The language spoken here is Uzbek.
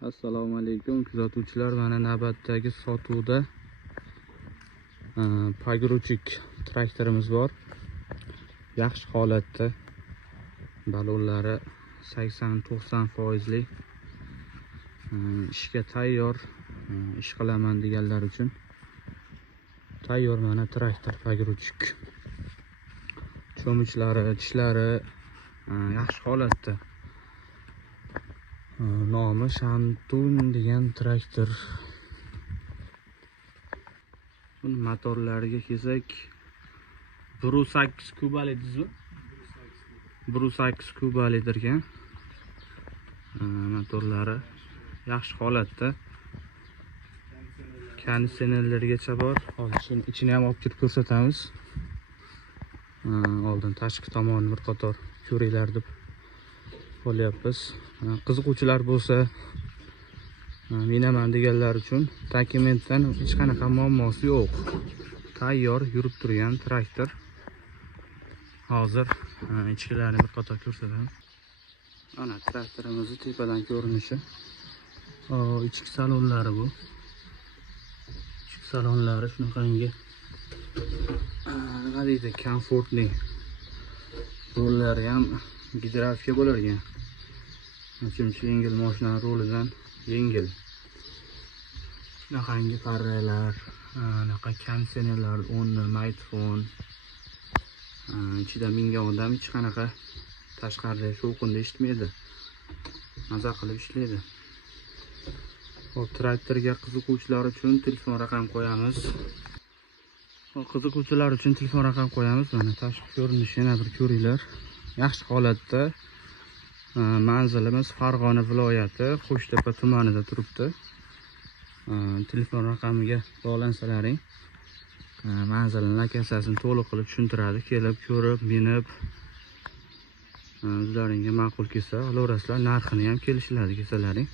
Assalomu alaykum kuzatuvchilar, mana navbatdagi sotuvda pogruchik traktorimiz bor. Yaxshi holatda, balonlari 80-90% ishga tayyor, ish qilaman deganlar uchun tayyor mana traktor pogruchik. Cho'michlari, tishlari yaxshi holatda. Nomi Shantun degan traktor. Buni motorlariga kelsak, 1.8 kubali dizmi? 1.8 kubalidir ekan. Motorlari yaxshi holatda. Konditsionerlarigacha bor. Hozir ichini ham olib kirib ko'rsatamiz. Oldin tashqi tomonini bir qator ko'ringlar deb qo'lyapmiz. Qiziquvchilar bo'lsa, minaman deganlar uchun dokumentdan hech qanaqa muammosi yo'q. Tayyor yurib turgan traktor. Hozir ichkilarini bir qator ko'rsatamiz. Mana traktorimizni tepadan ko'rinishi. Ichki salonlari bu. Ichki salonlari shunaqangi nima deydi, komfortli. Rollari ham gidravlika bo'lar ekan. Chunki yengil mashina rolidan yengil. Shunaqangi parralar, anaqa konditsionerlar, o'rni, mikrofon. Ichida mingan odam hech qanaqa tashqarida shovqinda eshitmaydi. Maza qilib ishlaydi. Hop, traktorga qiziquvchilar uchun telefon raqam qo'yamiz. Qiziquvchilar uchun telefon raqam qo'yamiz. Mana tashqi ko'rinishini yana bir ko'ringlar. Yaxshi holatda. Manzilimiz Farg'ona viloyati Qo'shtepa tumanida turibdi. Telefon raqamiga bog'lansalaring, manzilning lokatsiyasini to'liq qilib tushuntiradi. Kelib, ko'rib, minib, o'zlaringga ma'qul kelsa olaverasizlar. Narxini ham kelishiladi, kelsalaring.